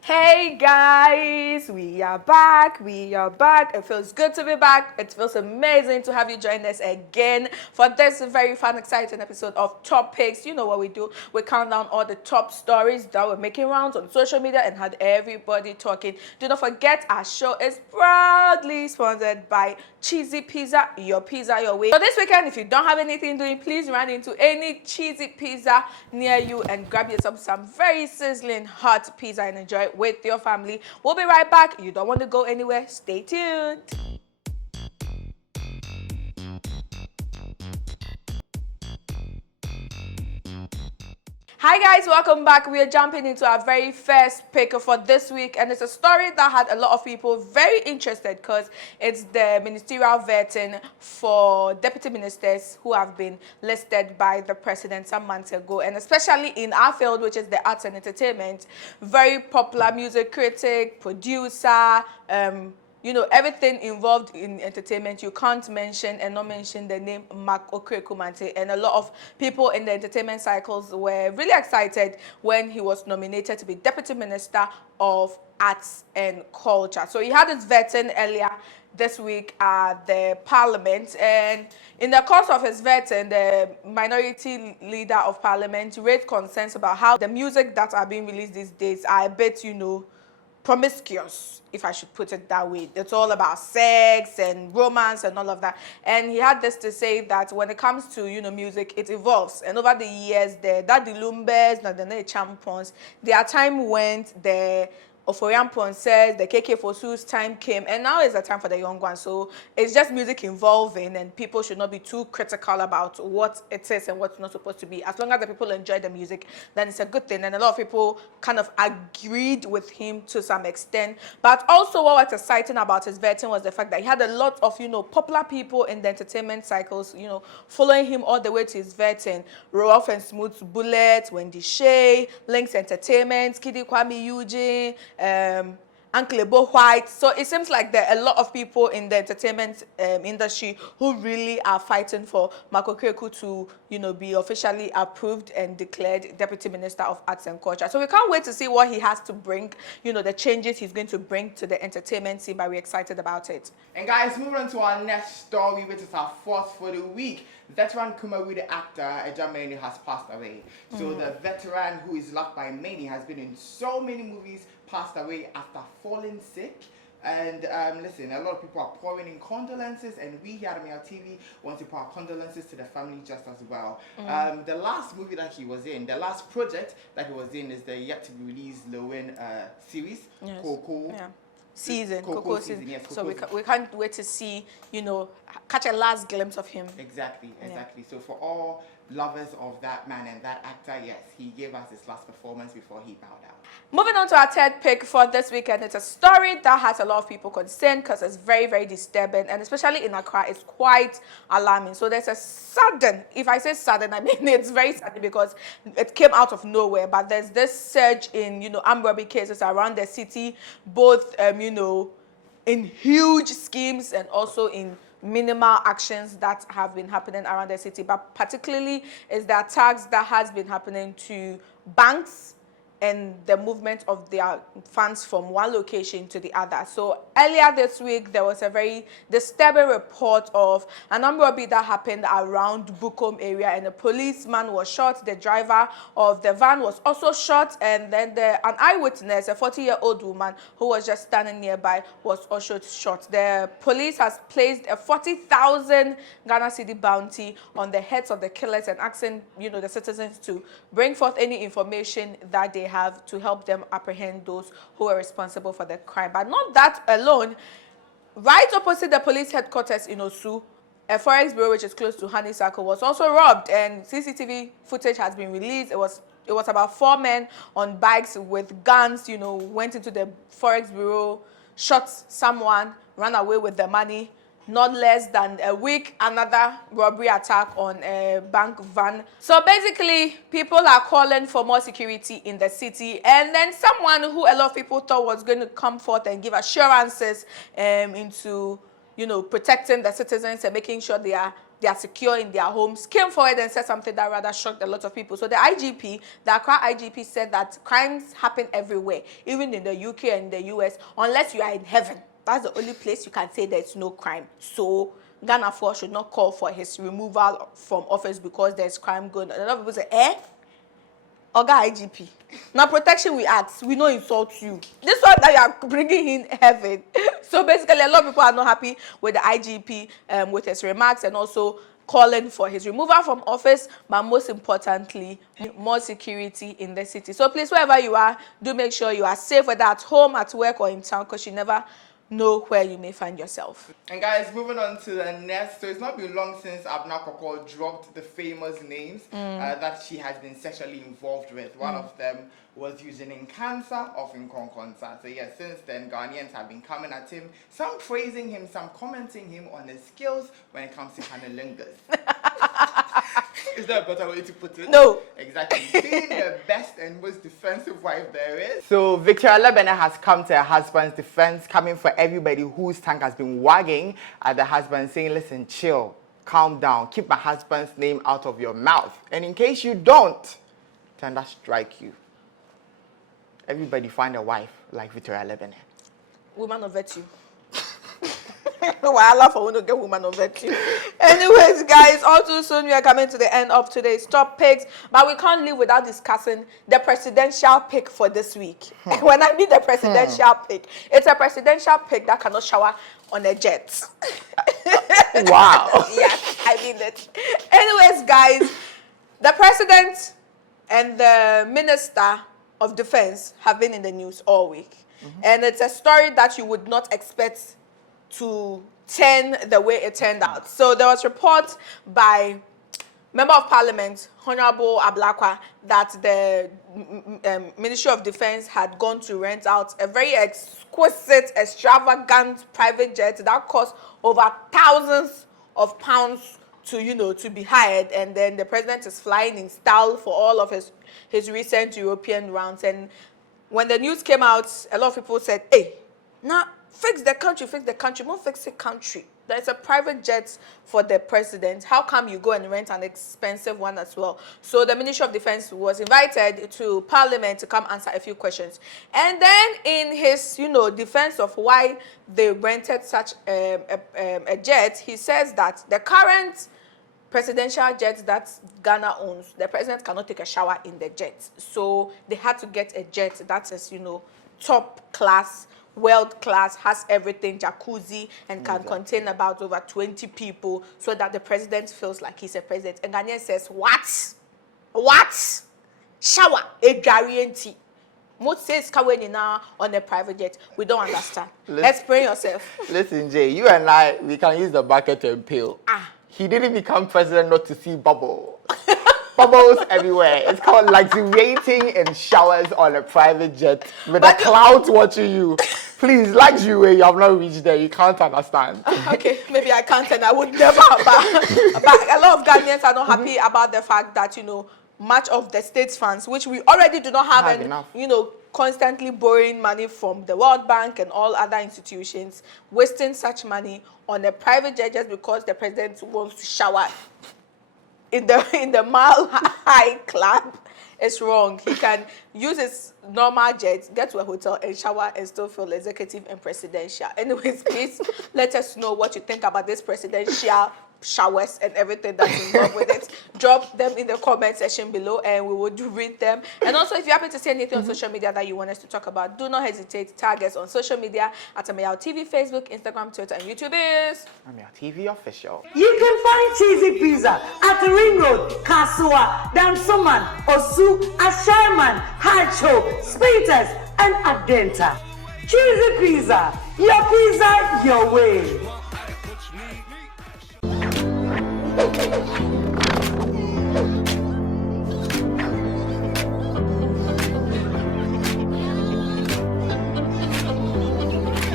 Hey guys, we are back. It feels good to be back. It feels amazing to have you join us again for this very fun, exciting episode of Top Picks. You know what we do. We count down all the top stories that we're making rounds on social media and had everybody talking. Do not forget, our show is proudly sponsored by Cheesy Pizza, your pizza your way. So this weekend, if you don't have anything doing, please run into any cheesy pizza near you and grab yourself some very sizzling hot pizza and enjoy it with your family. We'll be right back. You don't want to go anywhere. Stay tuned. Hi guys, welcome back. We are jumping into our very first pick for this week, and it's a story that had a lot of people very interested because it's the ministerial vetting for deputy ministers who have been listed by the president some months ago, and especially in our field, which is the arts and entertainment. Very popular music critic, producer, everything involved in entertainment. You can't mention and not mention the name Mark Okrekumante, and a lot of people in the entertainment cycles were really excited when he was nominated to be Deputy Minister of Arts and Culture. So he had his vetting earlier this week at the Parliament, and in the course of his vetting, the minority leader of Parliament raised concerns about how the music that are being released these days are a bit, promiscuous, if I should put it that way. It's all about sex and romance and all of that. And he had this to say that when it comes to, music, it evolves. And over the years, the Lumbers, the Champons, their time went, the Oforiampon says the KK Fosu's time came, and now is the time for the young ones. So it's just music evolving, and people should not be too critical about what it is and what's not supposed to be. As long as the people enjoy the music, then it's a good thing. And a lot of people kind of agreed with him to some extent. But also what was exciting about his vetting was the fact that he had a lot of, popular people in the entertainment cycles, following him all the way to his vetting. Rough and Smooth Bullet, Wendy Shea, Links Entertainment, Kidi Kwame Eugene, Uncle Ebo White. So it seems like there are a lot of people in the entertainment industry who really are fighting for Mark Okrekumante to, be officially approved and declared Deputy Minister of Arts and Culture. So we can't wait to see what he has to bring, the changes he's going to bring to the entertainment scene, but we're excited about it. And guys, moving on to our next story, which is our fourth for the week. Veteran Kumawi, the actor, Ejameni, has passed away. So the veteran, who is loved by many, has been in so many movies, passed away after falling sick. And listen, a lot of people are pouring in condolences, and we here at Ameyaw TV want to pour our condolences to the family just as well. The last movie that he was in, the last project that he was in, is the yet to be released Lowen series, Coco. Yeah. Coco season. Yes, Coco so season. we can't wait to see, catch a last glimpse of him. Exactly. So for all lovers of that man and that actor, yes, he gave us his last performance before he bowed out. Moving on to our third pick for this weekend, it's a story that has a lot of people concerned because it's very, very disturbing, and especially in Accra, it's quite alarming. So there's a sudden, if I say sudden, I mean it's very sudden because it came out of nowhere, but there's this surge in, armed robbery cases around the city, both, in huge schemes and also in minimal actions that have been happening around the city. But particularly is the attacks that has been happening to banks and the movement of their funds from one location to the other. So earlier this week, there was a very disturbing report of an armed robbery that happened around Bukom area, and a policeman was shot. The driver of the van was also shot, and then an eyewitness, a 40-year-old woman who was just standing nearby, was also shot. The police has placed a 40,000 Ghana cedi bounty on the heads of the killers and asking, the citizens to bring forth any information that they have to help them apprehend those who are responsible for the crime. But not that alone. Right opposite the police headquarters in Osu, a forex bureau which is close to Honeysuckle was also robbed, and CCTV footage has been released. It was about 4 men on bikes with guns, went into the forex bureau, shot someone, ran away with the money. Not less than a week, another robbery attack on a bank van. So basically, people are calling for more security in the city. And then someone who a lot of people thought was going to come forth and give assurances into, protecting the citizens and making sure they are they are secure in their homes, came forward and said something that rather shocked a lot of people. So the IGP, the Accra IGP, said that crimes happen everywhere, even in the UK and the US, unless you are in heaven. That's the only place you can say there's no crime. So Ghana 4 should not call for his removal from office because there's crime going on. A lot of people say, Oga IGP. Now protection we ask, we no insult you. This one that you are bringing in heaven. So basically, a lot of people are not happy with the IGP with his remarks and also calling for his removal from office, but most importantly, more security in the city. So please, wherever you are, do make sure you are safe, whether at home, at work, or in town, because you never know where you may find yourself. And guys, moving on to the next. So it's not been long since Abna Koko dropped the famous names that she has been sexually involved with. One of them was using Nkansa of Nkonkonsa. So yes, since then, Ghanaians have been coming at him, some praising him, some commenting him on his skills when it comes to cunnilingus. Is there a better way to put it? No. Exactly. Being the best and most defensive wife there is. So Victoria Lebene has come to her husband's defense, coming for everybody whose tongue has been wagging at the husband, saying, listen, chill, calm down, keep my husband's name out of your mouth. And in case you don't, thunder strike you. Everybody find a wife like Victoria Lebene. Woman of virtue. I love when you get woman of virtue. Anyways, guys, all too soon we are coming to the end of today's top picks, but we can't leave without discussing the presidential pick for this week. When I mean the presidential pick, it's a presidential pick that cannot shower on a jet. Wow. Yes, I mean it. Anyways, guys, the president and the minister of defense have been in the news all week. And it's a story that you would not expect to turn the way it turned out. So there was reports by Member of Parliament, Honorable Ablakwa, that the Ministry of Defense had gone to rent out a very exquisite, extravagant private jet that cost over thousands of pounds to be hired, and then the president is flying in style for all of his recent European rounds. And when the news came out, a lot of people said, hey, now fix the country, won't fix the country. There's a private jet for the president. How come you go and rent an expensive one as well? So the Ministry of Defense was invited to Parliament to come answer a few questions. And then in his, defense of why they rented such a jet, he says that the current presidential jet that Ghana owns, the president cannot take a shower in the jet. So they had to get a jet that is, top class, world class, has everything, jacuzzi, and can contain about over 20 people, so that the president feels like he's a president. And Ghanaian says, what? Shower, a guarantee. Most says now on a private jet. We don't understand. Explain yourself. Listen, Jay, you and I, we can use the bucket and pail. He didn't become president not to see bubbles. Bubbles everywhere. It's called luxuriating in showers on a private jet with the clouds watching you. Please, luxury, you have not reached there. You can't understand. Okay, maybe I can't and I would never. But a lot of Ghanaians are not happy about the fact that, much of the state's funds, which we already do not have enough. Constantly borrowing money from the World Bank and all other institutions, wasting such money on a private jet just because the president wants to shower in the Mile High Club. It's wrong. He can use his normal jet, get to a hotel and shower and still feel executive and presidential. Anyways, please let us know what you think about this presidential showers and everything that's involved with it. Drop them in the comment section below and we will read them. And also, if you happen to see anything on social media that you want us to talk about, do not hesitate to tag us on social media at Ameyaw TV, Facebook, Instagram, Twitter, and YouTube is Ameyaw TV Official. You can find Cheesy Pizza at the Ring Road, Kasua, Dansoman, Osu, Asherman, Hacho, Spiters, and Adenta. Cheesy Pizza, your way.